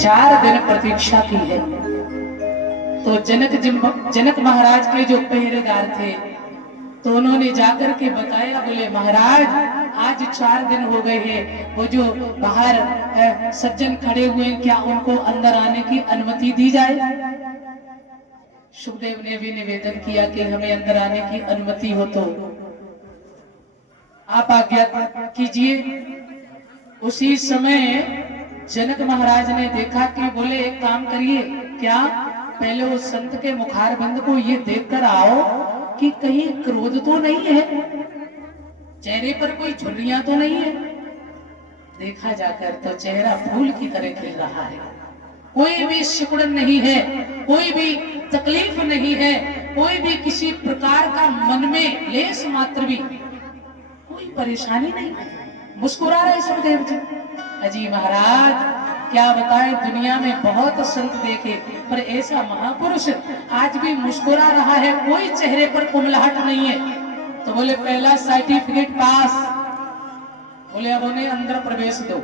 4 दिन प्रतीक्षा की है। तो जनक महाराज के जो पहरेदार थे तो उन्होंने जाकर के बताया, बोले महाराज आज 4 दिन हो गए हैं, वो जो बाहर सज्जन खड़े हुए हैं क्या उनको अंदर आने की अनुमति दी जाए। सुखदेव ने भी निवेदन किया कि हमें अंदर आने की अनुमति हो तो आप आज्ञा कीजिए। उसी समय जनक महाराज ने देखा कि बोले एक काम करिए, क्या पहले उस संत के मुखारबिंद को ये देखकर आओ कि कहीं क्रोध तो नहीं है, चेहरे पर कोई झुर्रियां तो नहीं है। देखा जाकर तो चेहरा फूल की तरह खिल रहा है, कोई भी सिकुड़न नहीं है, कोई भी तकलीफ नहीं है, कोई भी किसी प्रकार का मन में लेस मात्र भी कोई परेशानी नहीं है, मुस्कुरा रहे सुखदेव जी। अजी महाराज क्या बताएं, दुनिया में बहुत संत देखे पर ऐसा महापुरुष आज भी मुस्कुरा रहा है, कोई चेहरे पर कुमलाहट नहीं है। तो बोले पहला सर्टिफिकेट पास, बोले अब उन्हें अंदर प्रवेश दो,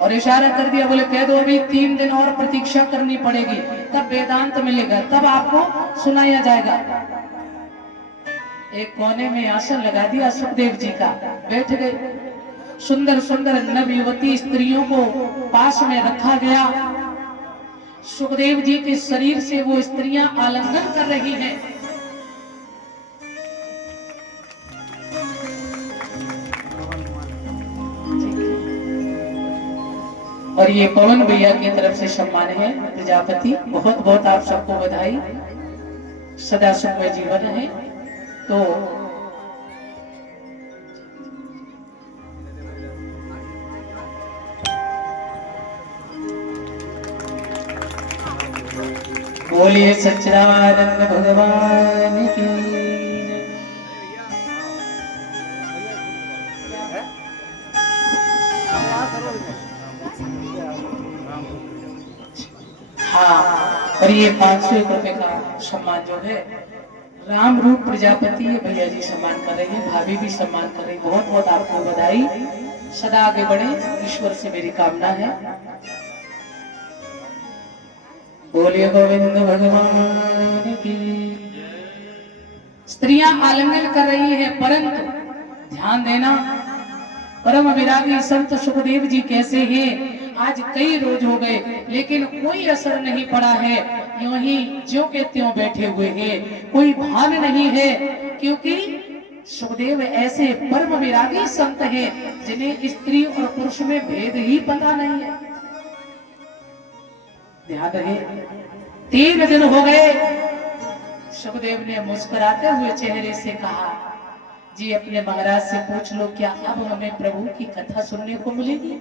और इशारा कर दिया, बोले कह दो अभी 3 दिन और प्रतीक्षा करनी पड़ेगी, तब वेदांत मिलेगा, तब आपको सुनाया जाएगा। एक कोने में आसन लगा दिया सुखदेव जी का, बैठ गए। सुंदर सुंदर नवयुवती स्त्रियों को पास में रखा गया। सुखदेव जी के शरीर से वो स्त्रियां आलिंगन कर रही हैं। और ये पवन भैया की तरफ से सम्मान है प्रजापति, बहुत बहुत आप सबको बधाई, सदा सुखमय जीवन है। तो बोलिए सच्चिदानंद भगवान की। हाँ, और ये 501 रुपए का सम्मान जो है राम रूप प्रजापति भैया जी सम्मान कर रहे हैं, भाभी भी सम्मान कर रही, बहुत बहुत आपको बधाई, सदा आगे बढ़े, ईश्वर से मेरी कामना है। बोलिए गोविंद भगवान की। स्त्रियां आलिंगन कर रही है, परंतु ध्यान देना परम विरागी संत सुखदेव जी कैसे हैं, आज कई रोज हो गए लेकिन कोई असर नहीं पड़ा है, यूं ही ज्यों के त्यों बैठे हुए हैं, कोई भान नहीं है, क्योंकि सुखदेव ऐसे परम विरागी संत हैं जिन्हें स्त्री और पुरुष में भेद ही पता नहीं है। ध्यान रहे, 3 दिन हो गए। सुखदेव ने मुस्कुराते हुए चेहरे से कहा, जी अपने महाराज से पूछ लो, क्या अब हमें प्रभु की कथा सुनने को मिलेगी,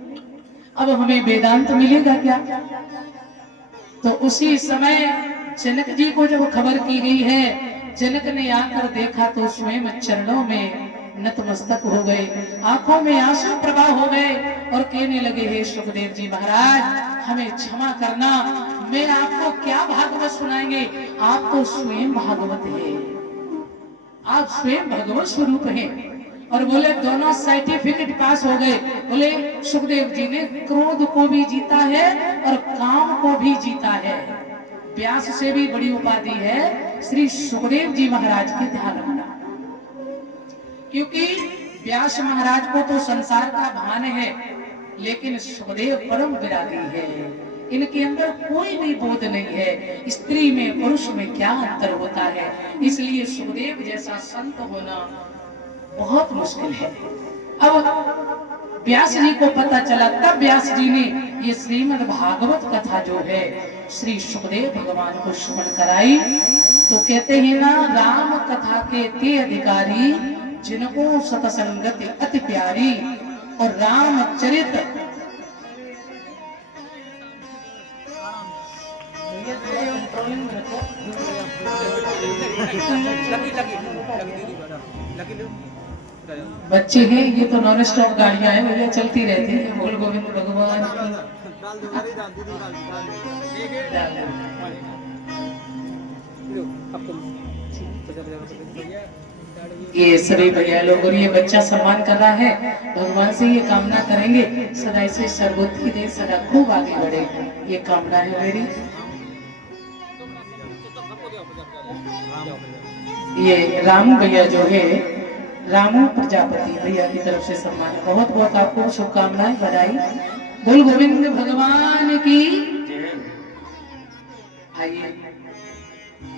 अब हमें वेदांत मिलेगा क्या। तो उसी समय जनक जी को जब खबर की गई है, जनक ने आकर देखा तो स्वयं चरणों में नतमस्तक हो गए, आंखों में आंसू प्रवाह हो गए और कहने लगे, हे सुखदेव जी महाराज हमें क्षमा करना, मैं आपको क्या भागवत सुनाएंगे, आप तो स्वयं भागवत है, आप स्वयं भगवत स्वरूप हैं। और बोले दोनों सर्टिफिकेट पास हो गए। बोले सुखदेव जी ने क्रोध को भी जीता है और काम को भी जीता है, व्यास से भी बड़ी उपाधि है श्री सुखदेव जी महाराज की ध्यान रखना, क्योंकि व्यास महाराज को तो संसार का भान है लेकिन सुखदेव परम विरागी है, इनके अंदर कोई भी बोध नहीं है, स्त्री में पुरुष में क्या अंतर होता है, इसलिए सुखदेव जैसा संत होना बहुत मुश्किल है। अब व्यास जी को पता चला, तब व्यास जी ने ये श्रीमद् भागवत कथा जो है श्री सुखदेव भगवान को श्रवण कराई। तो कहते हैं ना, राम कथा के ते अधिकारी जिनको सतसंगति अति प्यारी, और रामचरित बच्चे हैं, ये तो नॉन स्टॉप गाड़ियां हैं भैया, चलती रहती है। बोल गोविंद भगवान की। ये सभी भैया लोग और ये बच्चा सम्मान कर रहा है, भगवान से ये कामना करेंगे सदा इसे सर्वोत्ति दे, सदा खूब आगे बढ़े, ये कामना है मेरी। ये रामू भैया जो है, रामू प्रजापति भैया की तरफ से सम्मान, बहुत बहुत आपको शुभकामनाएं, बधाई। बोल गोविंद भगवान की। आइए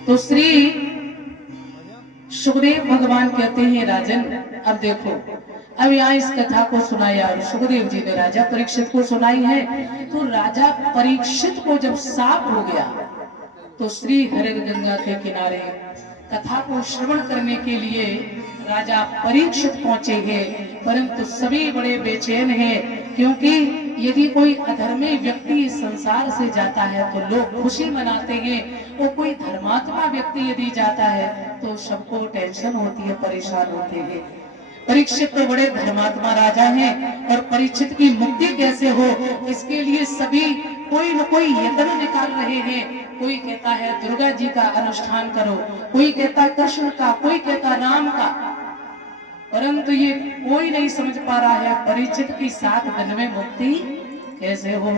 तो श्री सुखदेव भगवान कहते हैं राजन, अब देखो, अब यहाँ इस कथा को सुनाया और सुखदेव जी ने राजा परीक्षित को सुनाई है। तो राजा परीक्षित को जब साप हो गया तो श्री हरिगंगा के किनारे कथा को श्रवण करने के लिए राजा परीक्षित पहुंचे हैं, परंतु सभी बड़े बेचैन हैं, क्योंकि यदि कोई अधर्मी व्यक्ति इस संसार से जाता है तो लोग खुशी मनाते हैं, और कोई धर्मात्मा व्यक्ति यदि जाता है तो सबको टेंशन होती है, परेशान होते हैं। परीक्षित तो बड़े धर्मात्मा राजा हैं, और परीक्षित की मुक्ति कैसे हो इसके लिए सभी कोई न कोई यत्न निकाल रहे हैं। कोई कहता है दुर्गा जी का अनुष्ठान करो, कोई कहता है कृष्ण का, कोई कहता राम का, परंतु ये कोई नहीं समझ पा रहा है परीक्षित की 7 दिन में मुक्ति कैसे हो।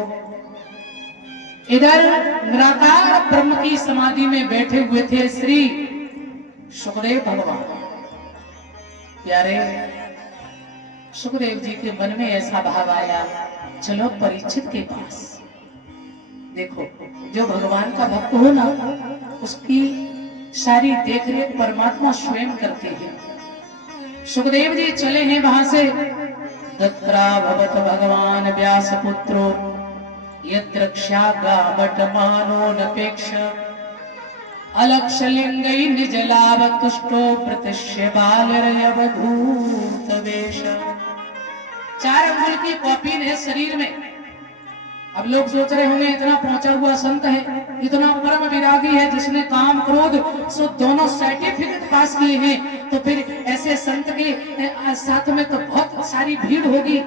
इधर निराकार ब्रह्म की समाधि में बैठे हुए थे श्री सुखदेव भगवान। प्यारे सुखदेव जी के मन में ऐसा भाव आया, चलो परीक्षित के पास। देखो, जो भगवान का भक्त हो ना, उसकी सारी देखरेख परमात्मा स्वयं करते हैं। सुखदेव जी चले हैं वहां से। तत्रा भवत भगवान व्यास पुत्रो यद्रक्षा बटमानो नपेक्ष अलक्षलिंगै निज लाभ तुष्टो प्रतिष्य बालरयवधूत वेश। 4 अंगुल की कॉपी है शरीर में। अब लोग सोच रहे होंगे इतना पहुंचा हुआ संत है, इतना परम विरागी है, जिसने काम क्रोध सो दोनों सर्टिफिकेट पास किए हैं, तो फिर ऐसे संत के साथ में तो बहुत सारी भीड़ होगी,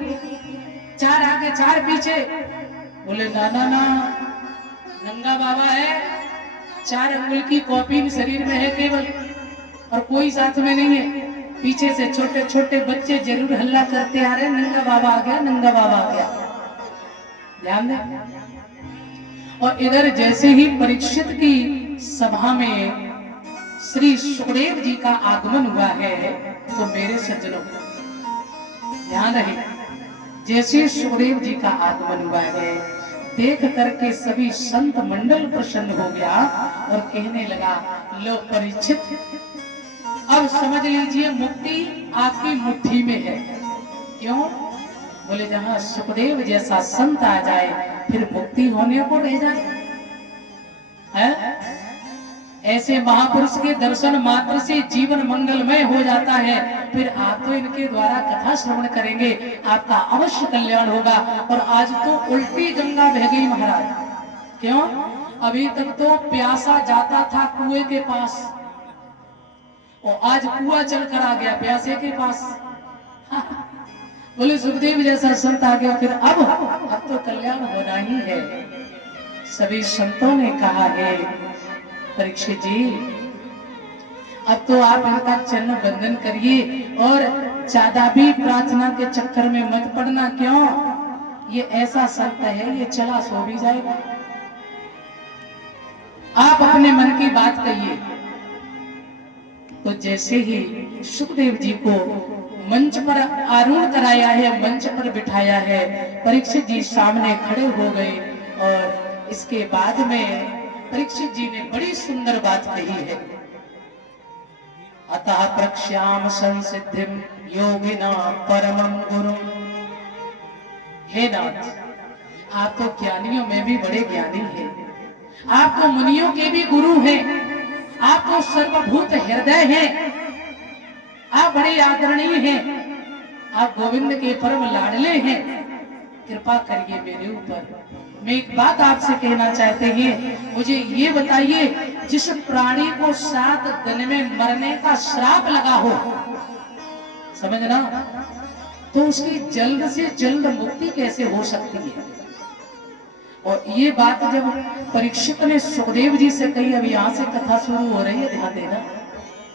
4 आगे 4 पीछे। बोले ना ना ना, नंगा बाबा है, 4 अंगुल की कॉपी शरीर में है केवल, और कोई साथ में नहीं है। पीछे से छोटे छोटे बच्चे जरूर हल्ला करते आ रहे, नंगा बाबा आ गया, नंगा बाबा आ गया, ध्यान दें। और इधर जैसे ही परीक्षित की सभा में श्री सुखदेव जी का आगमन हुआ है, तो मेरे सज्जनों ध्यान रहे, जैसे सुखदेव जी का आगमन हुआ है, देख करके सभी संत मंडल प्रसन्न हो गया और कहने लगा, लो परीक्षित, अब समझ लीजिए मुक्ति आपकी मुट्ठी में है। क्यों? बोले जहां सुखदेव जैसा संत आ जाए फिर मुक्ति होने को रह जाए है? ऐसे महापुरुष के दर्शन मात्र से जीवन मंगलमय हो जाता है। फिर आप तो इनके द्वारा कथा श्रवण करेंगे, आपका अवश्य कल्याण होगा। और आज तो उल्टी गंगा बह गई महाराज। क्यों? अभी तक तो प्यासा जाता था कुएं के पास, और आज कुआं चलकर आ गया प्यासे के पास। बोले सुखदेव जैसा संत आ गया, फिर अब तो कल्याण होना ही है। सभी संतों ने कहा है, परीक्षित जी अब तो आप इनका चरण बंदन करिए और ज्यादा भी प्रार्थना के चक्कर में मत पड़ना। क्यों? ये ऐसा संत है, ये चला सो भी जाएगा। आप अपने मन की बात कहिए। तो जैसे ही सुखदेव जी को मंच पर आरूढ़ कराया है, मंच पर बिठाया है, परीक्षित जी सामने खड़े हो गए। और इसके बाद में परीक्षित जी ने बड़ी सुंदर बात कही है, अतः प्रक्ष्याम संसिद्धिम योगिना परमं गुरु। हे नाथ, आप तो ज्ञानियों में भी बड़े ज्ञानी हैं, आप तो मुनियों के भी गुरु हैं, आप तो सर्वभूत हृदय हैं, आप बड़े आदरणीय हैं, आप गोविंद के परम लाडले हैं। कृपा करिए मेरे ऊपर। मैं एक बात आपसे कहना चाहते हैं, मुझे ये बताइए, जिस प्राणी को 7 दिन में मरने का श्राप लगा हो, समझना, तो उसकी जल्द से जल्द मुक्ति कैसे हो सकती है? और ये बात जब परीक्षित ने सुखदेव जी से कही, अब यहाँ से कथा शुरू हो रही है, ध्यान देना।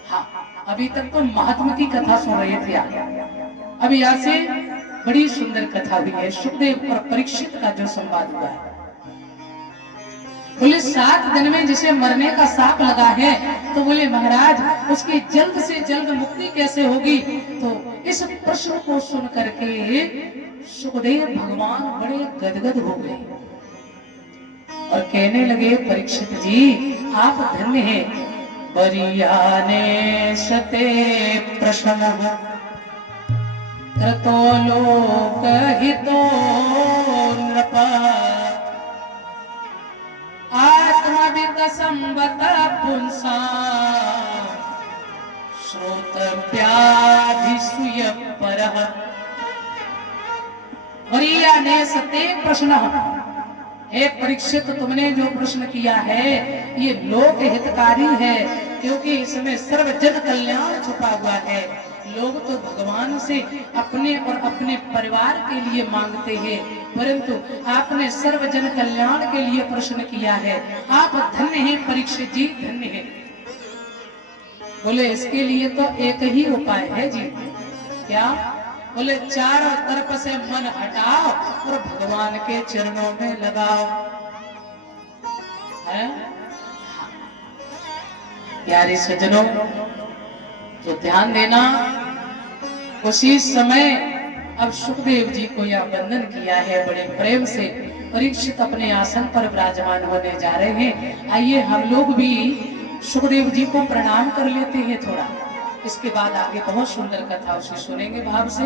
हाँ, अभी तक तो महात्मा की कथा सुन रहे थे आप। अभी यहाँ से बड़ी सुंदर कथा हुई है, सुखदेव और परीक्षित का जो संवाद हुआ है। बोले 7 दिन में जिसे मरने का साप लगा है, तो बोले महाराज उसकी जल्द से जल्द मुक्ति कैसे होगी? तो इस प्रश्न को सुन करके सुखदेव भगवान बड़े गदगद हो गए और कहने लगे, परीक्षित जी आप धन्य हैं। बरियाने सते प्रश्न कृतो लोक हितो नृपा आत्मविद संवत पुंसा श्रोतव्याधिसूय परः। वरीयाने सते प्रश्न, हे परीक्षित तुमने जो प्रश्न किया है ये लोक हितकारी है, क्योंकि इसमें सर्वजन कल्याण छुपा हुआ है। लोग तो भगवान से अपने और अपने परिवार के लिए मांगते हैं, परंतु आपने सर्वजन कल्याण के लिए प्रश्न किया है। आप धन्य हैं परीक्षित जी, धन्य हैं। बोले इसके लिए तो एक ही उपाय है जी। क्या? बोले चारों तरफ से मन हटाओ और भगवान के चरणों में लगाओ। है? प्यारे सज्जनों, तो ध्यान देना, उसी समय अब सुखदेव जी को यह वंदन किया है बड़े प्रेम से। परीक्षित अपने आसन पर विराजमान होने जा रहे हैं। आइए हम लोग भी सुखदेव जी को प्रणाम कर लेते हैं थोड़ा। इसके बाद आगे बहुत सुंदर कथा उसे सुनेंगे भाव से।